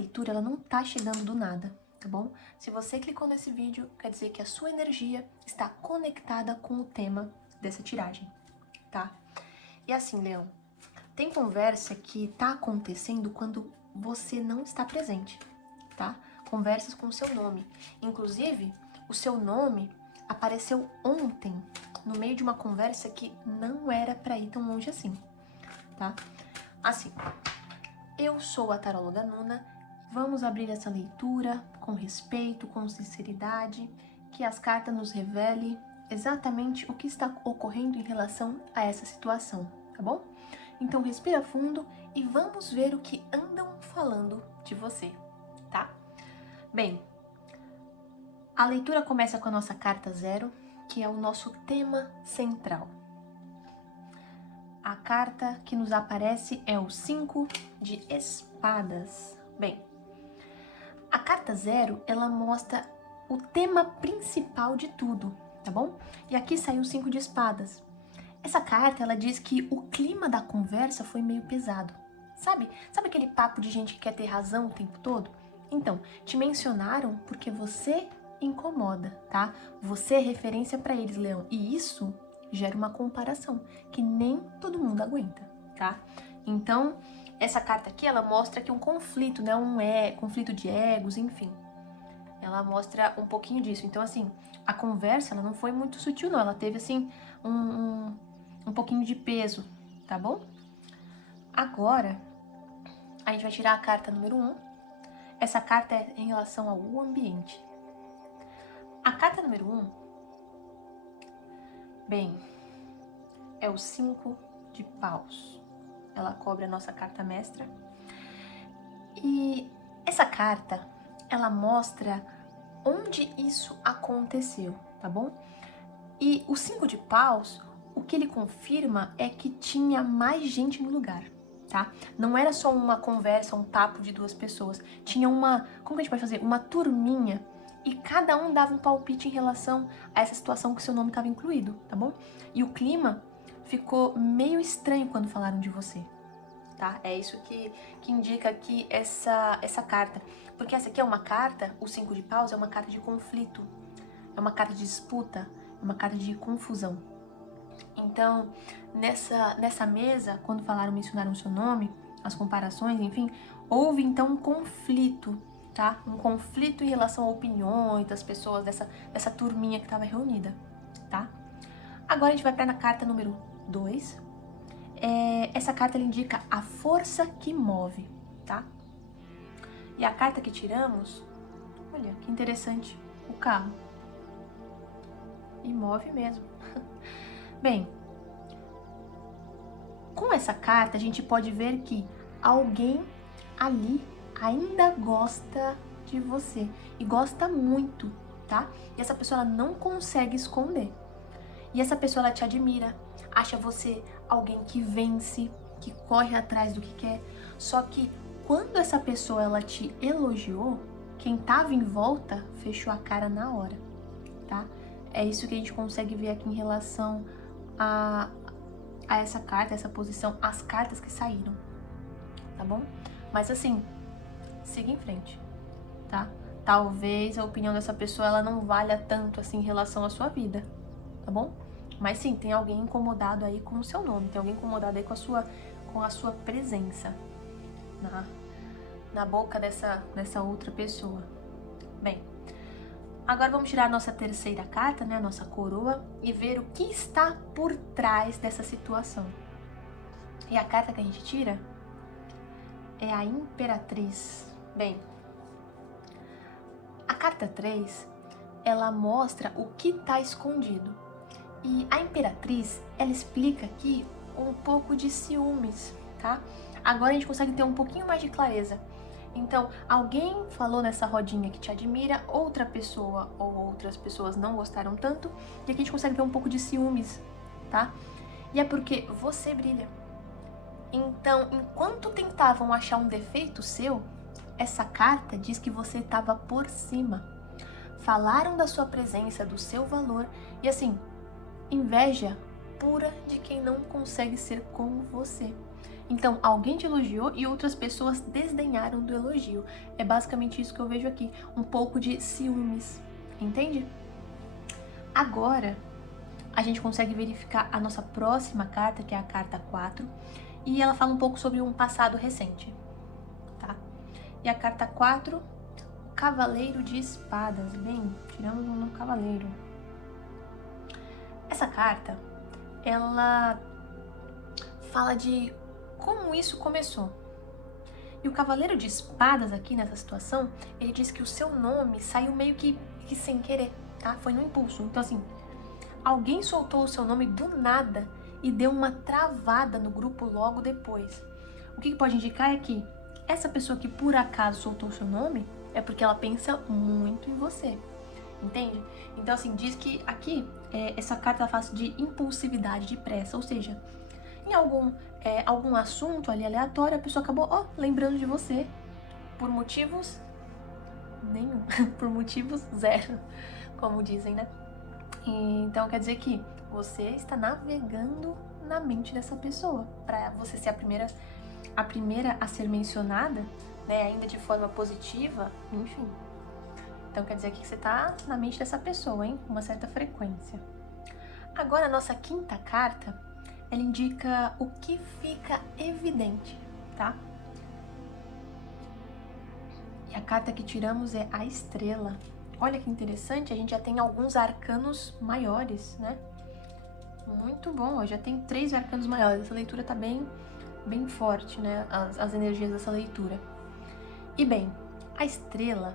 leitura, ela não tá chegando do nada, tá bom? Se você clicou nesse vídeo, quer dizer que a sua energia está conectada com o tema dessa tiragem, tá? E assim, Leão, tem conversa que tá acontecendo quando você não está presente, tá? Conversas com o seu nome. Inclusive, o seu nome apareceu ontem, no meio de uma conversa que não era pra ir tão longe assim, tá? Assim, eu sou a taróloga Nuna. Vamos abrir essa leitura com respeito, com sinceridade, que as cartas nos revelem exatamente o que está ocorrendo em relação a essa situação, tá bom? Então respira fundo e vamos ver o que andam falando de você, tá? Bem, a leitura começa com a nossa carta 0, que é o nosso tema central. A carta que nos aparece é o 5 de espadas. Bem, a carta 0, ela mostra o tema principal de tudo, tá bom? E aqui saiu o 5 de espadas. Essa carta, ela diz que o clima da conversa foi meio pesado. Sabe aquele papo de gente que quer ter razão o tempo todo? Então, te mencionaram porque você incomoda, tá? Você é referência para eles, Leão. E isso gera uma comparação que nem todo mundo aguenta, tá? Então, essa carta aqui, ela mostra que um conflito, né? Conflito de egos, enfim. Ela mostra um pouquinho disso. Então, assim, a conversa, ela não foi muito sutil, não. Ela teve, assim, um pouquinho de peso, tá bom? Agora, a gente vai tirar a carta número 1. Essa carta é em relação ao ambiente. A carta número 1, bem, é o 5 de paus. Ela cobre a nossa carta mestra. E essa carta, ela mostra onde isso aconteceu, tá bom? E o 5 de paus, o que ele confirma é que tinha mais gente no lugar, tá? Não era só uma conversa, um papo de duas pessoas. Tinha como que a gente pode fazer? Uma turminha. E cada um dava um palpite em relação a essa situação que seu nome estava incluído, tá bom? E o clima ficou meio estranho quando falaram de você, tá? É isso que indica aqui essa carta. Porque essa aqui é uma carta, o 5 de paus é uma carta de conflito, é uma carta de disputa, é uma carta de confusão. Então, nessa mesa, quando mencionaram o seu nome, as comparações, enfim, houve então um conflito, tá? Um conflito em relação a opiniões das pessoas, dessa turminha que estava reunida, tá? Agora a gente vai para a carta número 2. Essa carta ela indica a força que move, tá? E a carta que tiramos, olha que interessante, o carro. E move mesmo. Bem, com essa carta a gente pode ver que alguém ali ainda gosta de você e gosta muito, tá? E essa pessoa ela não consegue esconder. E essa pessoa ela te admira, acha você alguém que vence, que corre atrás do que quer. Só que quando essa pessoa ela te elogiou, quem tava em volta fechou a cara na hora, tá? É isso que a gente consegue ver aqui em relação a essa carta, essa posição, as cartas que saíram, tá bom? Mas assim, siga em frente, tá? Talvez a opinião dessa pessoa ela não valha tanto assim em relação à sua vida, tá bom? Mas sim, tem alguém incomodado aí com o seu nome, tem alguém incomodado aí com a sua presença na boca dessa outra pessoa. Bem, agora vamos tirar a nossa terceira carta, né, a nossa coroa, e ver o que está por trás dessa situação. E a carta que a gente tira é a Imperatriz. Bem, a carta 3, ela mostra o que está escondido. E a Imperatriz, ela explica aqui um pouco de ciúmes, tá? Agora a gente consegue ter um pouquinho mais de clareza. Então, alguém falou nessa rodinha que te admira, outra pessoa ou outras pessoas não gostaram tanto, e aqui a gente consegue ver um pouco de ciúmes, tá? E é porque você brilha. Então, enquanto tentavam achar um defeito seu, essa carta diz que você estava por cima. Falaram da sua presença, do seu valor, e assim, inveja pura de quem não consegue ser como você. Então, alguém te elogiou e outras pessoas desdenharam do elogio. É basicamente isso que eu vejo aqui, um pouco de ciúmes, entende? Agora, a gente consegue verificar a nossa próxima carta, que é a carta 4, e ela fala um pouco sobre um passado recente, tá? E a carta 4, Cavaleiro de Espadas. Bem, tiramos um no Cavaleiro. Essa carta, ela fala de como isso começou. E o Cavaleiro de Espadas aqui nessa situação, ele diz que o seu nome saiu meio que sem querer, tá? Foi no impulso. Então assim, alguém soltou o seu nome do nada e deu uma travada no grupo logo depois. O que pode indicar é que essa pessoa que por acaso soltou o seu nome é porque ela pensa muito em você, entende? Então assim, diz que aqui essa carta ela fala de impulsividade, de pressa, ou seja, em algum assunto ali aleatório, a pessoa acabou lembrando de você por motivos nenhum, por motivos zero, como dizem, né? Então quer dizer que você está navegando na mente dessa pessoa, para você ser a primeira a ser mencionada, né, ainda de forma positiva, enfim. Então quer dizer que você está na mente dessa pessoa, hein, com uma certa frequência. Agora a nossa quinta carta, ela indica o que fica evidente, tá? E a carta que tiramos é a Estrela. Olha que interessante, a gente já tem alguns arcanos maiores, né? Muito bom, já tem 3 arcanos maiores. Essa leitura tá bem forte, né? As energias dessa leitura. E bem, a Estrela,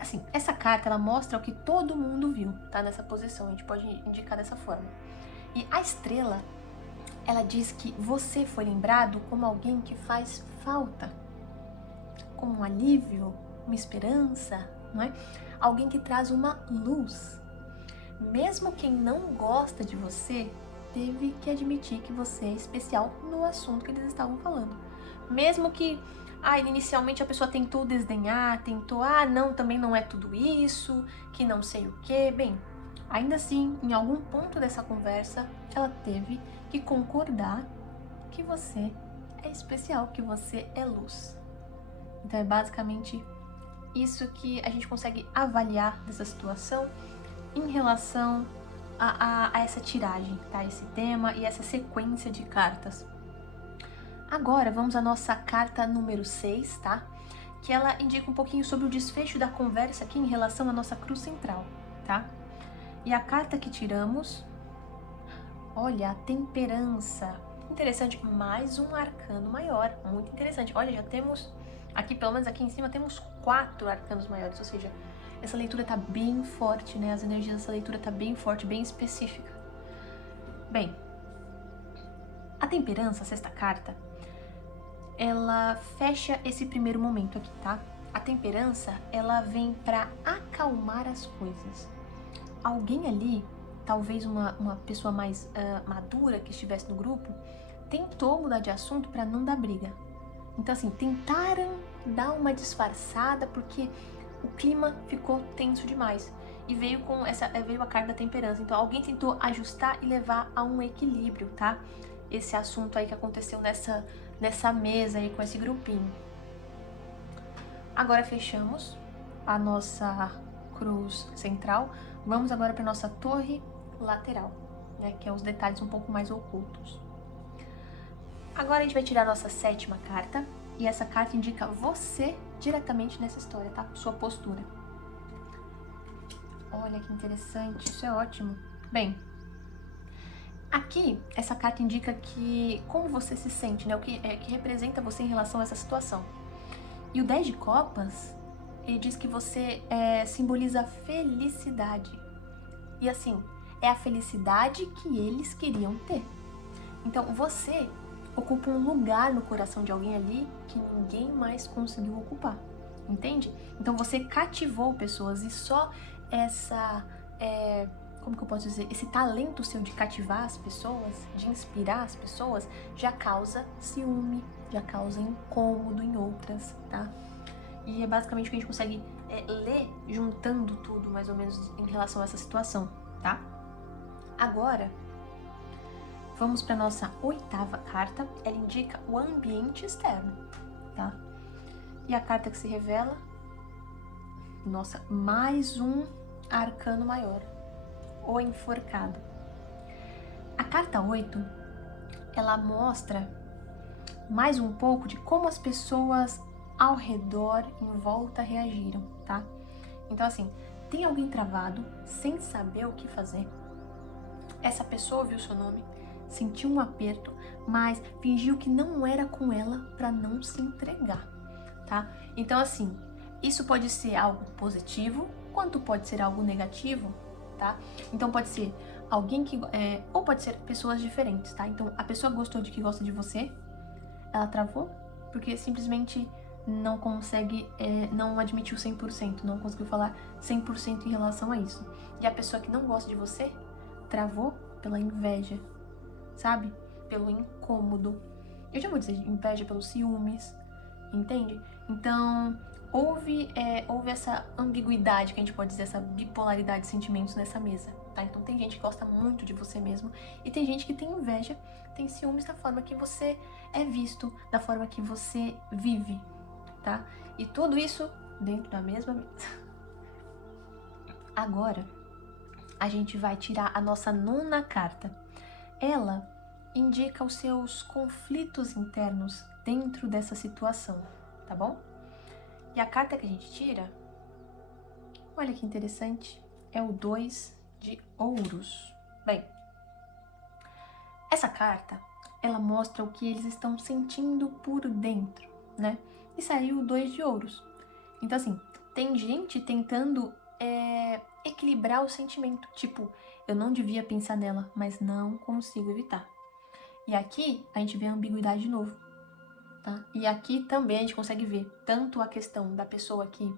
assim, essa carta ela mostra o que todo mundo viu, tá? Nessa posição, a gente pode indicar dessa forma. E a Estrela, ela diz que você foi lembrado como alguém que faz falta, como um alívio, uma esperança, não é? Alguém que traz uma luz. Mesmo quem não gosta de você teve que admitir que você é especial no assunto que eles estavam falando. Mesmo que inicialmente a pessoa tentou desdenhar, não, também não é tudo isso, que não sei o que. Bem, ainda assim, em algum ponto dessa conversa, ela teve que concordar que você é especial, que você é luz. Então é basicamente isso que a gente consegue avaliar dessa situação em relação a essa tiragem, tá? Esse tema e essa sequência de cartas. Agora vamos à nossa carta número 6, tá? Que ela indica um pouquinho sobre o desfecho da conversa aqui em relação à nossa cruz central, tá? E a carta que tiramos, olha, a Temperança. Interessante, mais um arcano maior, muito interessante. Olha, já temos, aqui pelo menos aqui em cima, temos 4 arcanos maiores, ou seja, essa leitura tá bem forte, né? As energias dessa leitura tá bem forte, bem específica. Bem, a Temperança, a sexta carta, ela fecha esse primeiro momento aqui, tá? A Temperança, ela vem pra acalmar as coisas. Alguém ali, talvez uma pessoa mais madura que estivesse no grupo, tentou mudar de assunto para não dar briga. Então assim, tentaram dar uma disfarçada porque o clima ficou tenso demais. E veio a carta da Temperança. Então alguém tentou ajustar e levar a um equilíbrio, tá? Esse assunto aí que aconteceu nessa mesa aí com esse grupinho. Agora fechamos a nossa cruz central. Vamos agora para nossa torre lateral, né, que é os detalhes um pouco mais ocultos. Agora a gente vai tirar a nossa sétima carta, e essa carta indica você diretamente nessa história, tá? Sua postura. Olha que interessante, isso é ótimo. Bem, aqui essa carta indica que como você se sente, né? O que representa você em relação a essa situação. E o 10 de copas, ele diz que você simboliza felicidade. E assim, é a felicidade que eles queriam ter. Então você ocupa um lugar no coração de alguém ali que ninguém mais conseguiu ocupar, entende? Então você cativou pessoas e só como que eu posso dizer? Esse talento seu de cativar as pessoas, de inspirar as pessoas, já causa ciúme, já causa incômodo em outras, tá? E é basicamente o que a gente consegue ler juntando tudo, mais ou menos, em relação a essa situação, tá? Agora, vamos para nossa 8ª carta. Ela indica o ambiente externo, tá? E a carta que se revela, nossa, mais um arcano maior, o enforcado. A carta 8, ela mostra mais um pouco de como as pessoas ao redor, em volta, reagiram, tá? Então, assim, tem alguém travado, sem saber o que fazer. Essa pessoa ouviu seu nome, sentiu um aperto, mas fingiu que não era com ela para não se entregar, tá? Então, assim, isso pode ser algo positivo, quanto pode ser algo negativo, tá? Então, pode ser alguém que... ou pode ser pessoas diferentes, tá? Então, a pessoa gostou de que gosta de você, ela travou, porque simplesmente não consegue, não admitiu 100%, não conseguiu falar 100% em relação a isso. E a pessoa que não gosta de você, travou pela inveja, sabe? Pelo incômodo. Eu já vou dizer inveja pelos ciúmes, entende? Então, houve essa ambiguidade, que a gente pode dizer, essa bipolaridade de sentimentos nessa mesa, tá? Então tem gente que gosta muito de você mesmo e tem gente que tem inveja, tem ciúmes da forma que você é visto, da forma que você vive, tá? E tudo isso dentro da mesma mesa. Agora, a gente vai tirar a nossa 9ª carta. Ela indica os seus conflitos internos dentro dessa situação, tá bom? E a carta que a gente tira, olha que interessante, é o 2 de ouros. Bem, essa carta, ela mostra o que eles estão sentindo por dentro, né? E saiu o 2 de ouros. Então, assim, tem gente tentando equilibrar o sentimento. Tipo, eu não devia pensar nela, mas não consigo evitar. E aqui, a gente vê a ambiguidade de novo, tá? E aqui também a gente consegue ver tanto a questão da pessoa que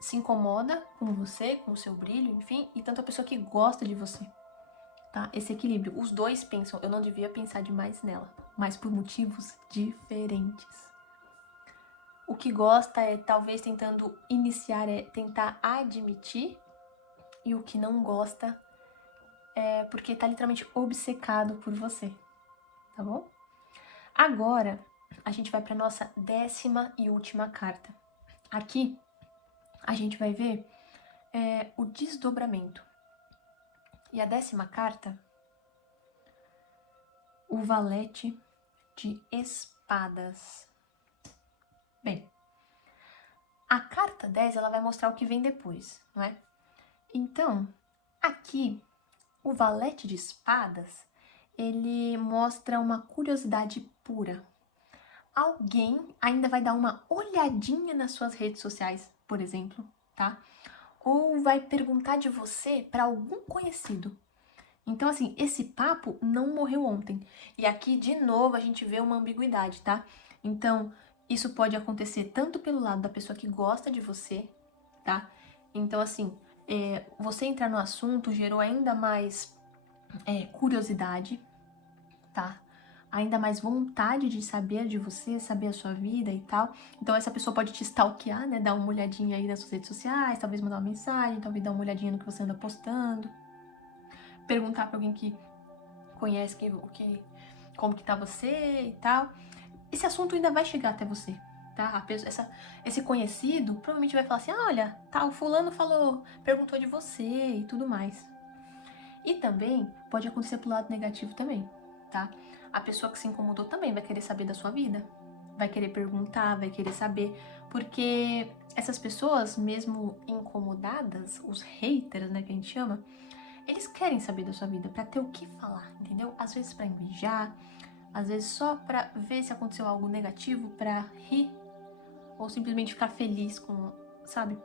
se incomoda com você, com o seu brilho, enfim, e tanto a pessoa que gosta de você, tá? Esse equilíbrio. Os dois pensam, eu não devia pensar demais nela, mas por motivos diferentes. O que gosta é talvez tentando iniciar, tentar admitir, e o que não gosta é porque tá literalmente obcecado por você, tá bom? Agora, a gente vai para nossa 10ª e última carta. Aqui, a gente vai ver o desdobramento. E a 10ª carta, o valete de espadas. Bem, a carta 10, ela vai mostrar o que vem depois, não é? Então, aqui, o valete de espadas, ele mostra uma curiosidade pura. Alguém ainda vai dar uma olhadinha nas suas redes sociais, por exemplo, tá? Ou vai perguntar de você para algum conhecido. Então, assim, esse papo não morreu ontem. E aqui, de novo, a gente vê uma ambiguidade, tá? Então, isso pode acontecer tanto pelo lado da pessoa que gosta de você, tá? Então, assim, você entrar no assunto gerou ainda mais curiosidade, tá? Ainda mais vontade de saber de você, saber a sua vida e tal. Então essa pessoa pode te stalkear, né? Dar uma olhadinha aí nas suas redes sociais, talvez mandar uma mensagem, talvez dar uma olhadinha no que você anda postando. Perguntar pra alguém que conhece como que tá você e tal. Esse assunto ainda vai chegar até você, tá? Esse conhecido provavelmente vai falar assim, olha, o fulano perguntou de você e tudo mais. E também pode acontecer pro lado negativo também, tá? A pessoa que se incomodou também vai querer saber da sua vida, vai querer perguntar, vai querer saber, porque essas pessoas, mesmo incomodadas, os haters, né, que a gente chama, eles querem saber da sua vida pra ter o que falar, entendeu? Às vezes pra invejar, às vezes só pra ver se aconteceu algo negativo, pra rir, ou simplesmente ficar feliz com, sabe,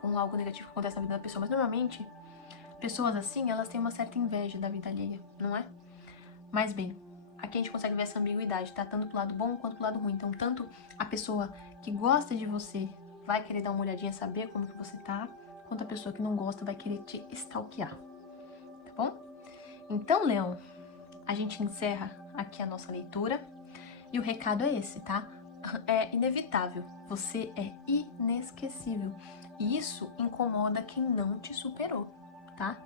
com algo negativo que acontece na vida da pessoa. Mas normalmente, pessoas assim, elas têm uma certa inveja da vida alheia, não é? Mas bem, aqui a gente consegue ver essa ambiguidade, tá? Tanto pro lado bom quanto pro lado ruim. Então, tanto a pessoa que gosta de você vai querer dar uma olhadinha, saber como que você tá, quanto a pessoa que não gosta vai querer te stalkear, tá bom? Então, Leão, a gente encerra aqui a nossa leitura e o recado é esse, tá? É inevitável, você é inesquecível e isso incomoda quem não te superou, tá?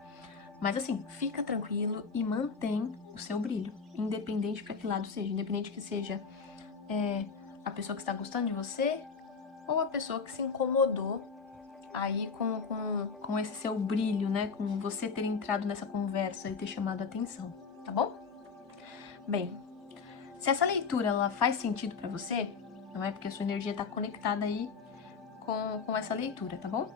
Mas assim, fica tranquilo e mantém o seu brilho, independente para que lado seja, independente que seja a pessoa que está gostando de você ou a pessoa que se incomodou aí com esse seu brilho, né? Com você ter entrado nessa conversa e ter chamado a atenção, tá bom? Bem, se essa leitura ela faz sentido para você, não é porque a sua energia está conectada aí com essa leitura, tá bom?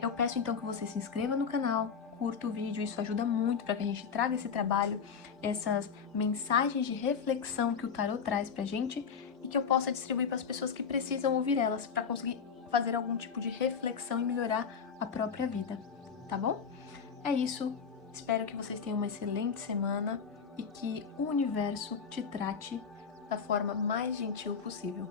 Eu peço então que você se inscreva no canal, curta o vídeo, isso ajuda muito para que a gente traga esse trabalho, essas mensagens de reflexão que o tarot traz pra gente e que eu possa distribuir para as pessoas que precisam ouvir elas para conseguir fazer algum tipo de reflexão e melhorar a própria vida, tá bom? É isso, espero que vocês tenham uma excelente semana e que o universo te trate da forma mais gentil possível.